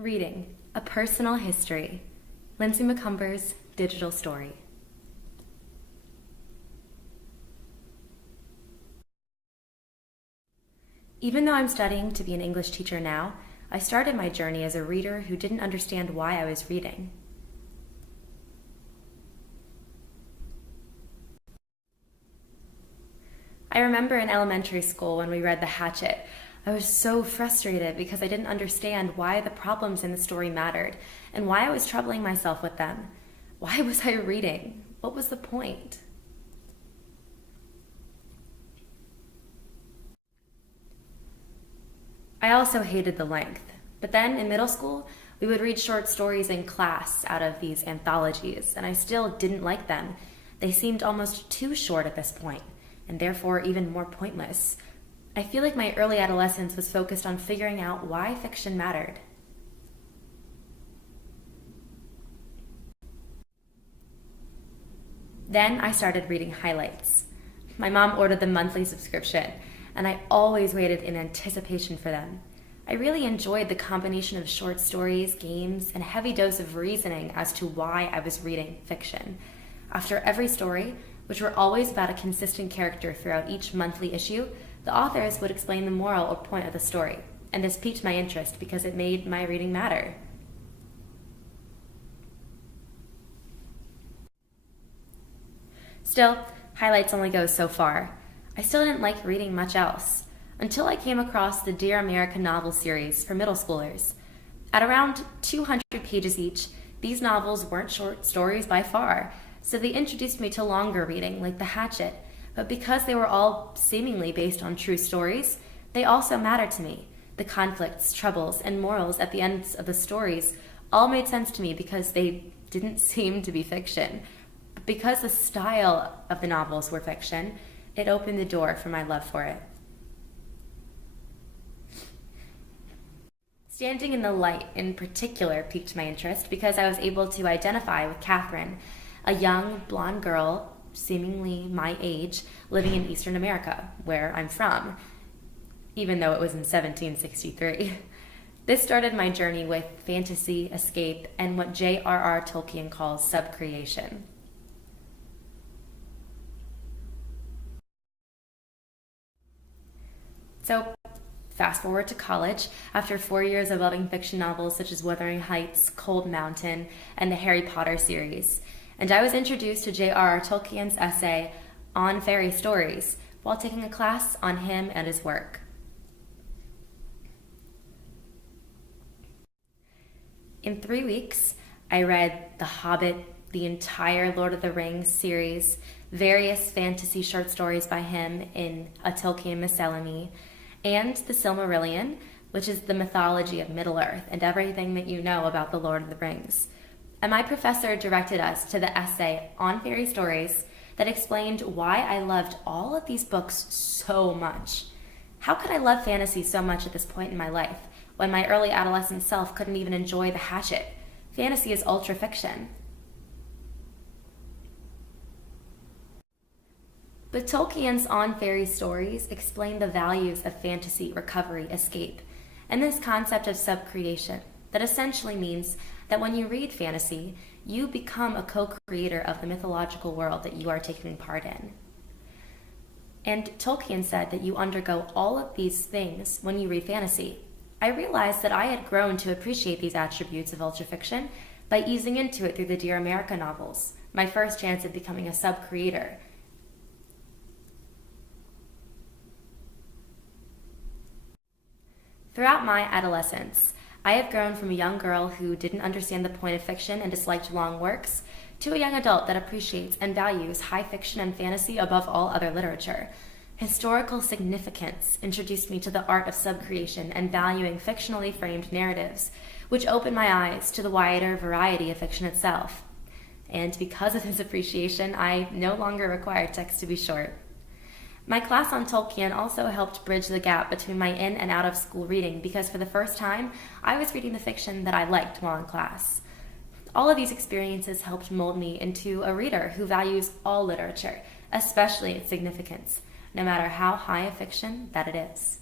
Reading, A Personal History, Lindsay McCumber's Digital Story. Even though I'm studying to be an English teacher now, I started my journey as a reader who didn't understand why I was reading. I remember in elementary school when we read The Hatchet, I was so frustrated because I didn't understand why the problems in the story mattered and why I was troubling myself with them. Why was I reading? What was the point? I also hated the length. But then in middle school, we would read short stories in class out of these anthologies, and I still didn't like them. They seemed almost too short at this point, and therefore even more pointless. I feel like my early adolescence was focused on figuring out why fiction mattered. Then I started reading highlights. My mom ordered the monthly subscription, and I always waited in anticipation for them. I really enjoyed the combination of short stories, games, and a heavy dose of reasoning as to why I was reading fiction. After every story, which were always about a consistent character throughout each monthly issue, the authors would explain the moral or point of the story, and this piqued my interest because it made my reading matter. Still, highlights only go so far. I still didn't like reading much else, until I came across the Dear America novel series for middle schoolers. At around 200 pages each, these novels weren't short stories by far, so they introduced me to longer reading like The Hatchet, but because they were all seemingly based on true stories, they also mattered to me. The conflicts, troubles, and morals at the ends of the stories all made sense to me because they didn't seem to be fiction. But because the style of the novels were fiction, it opened the door for my love for it. Standing in the Light in particular piqued my interest because I was able to identify with Catherine, a young blonde girl, seemingly my age, living in Eastern America, where I'm from, even though it was in 1763. This started my journey with fantasy, escape, and what J.R.R. Tolkien calls subcreation. So, fast forward to college, after 4 years of loving fiction novels such as Wuthering Heights, Cold Mountain, and the Harry Potter series, and I was introduced to J.R.R. Tolkien's essay on fairy stories while taking a class on him and his work. In 3 weeks, I read The Hobbit, the entire Lord of the Rings series, various fantasy short stories by him in a Tolkien miscellany, and The Silmarillion, which is the mythology of Middle-earth and everything that you know about the Lord of the Rings. And my professor directed us to the essay on fairy stories that explained why I loved all of these books so much. How could I love fantasy so much at this point in my life, when my early adolescent self couldn't even enjoy The Hatchet? Fantasy is ultra fiction. But Tolkien's On Fairy Stories explained the values of fantasy, recovery, escape, and this concept of subcreation that essentially means that when you read fantasy, you become a co-creator of the mythological world that you are taking part in. And Tolkien said that you undergo all of these things when you read fantasy. I realized that I had grown to appreciate these attributes of ultrafiction by easing into it through the Dear America novels, my first chance of becoming a sub-creator. Throughout my adolescence, I have grown from a young girl who didn't understand the point of fiction and disliked long works, to a young adult that appreciates and values high fiction and fantasy above all other literature. Historical significance introduced me to the art of subcreation and valuing fictionally framed narratives, which opened my eyes to the wider variety of fiction itself. And because of this appreciation, I no longer require text to be short. My class on Tolkien also helped bridge the gap between my in and out of school reading because for the first time, I was reading the fiction that I liked while in class. All of these experiences helped mold me into a reader who values all literature, especially its significance, no matter how high a fiction that it is.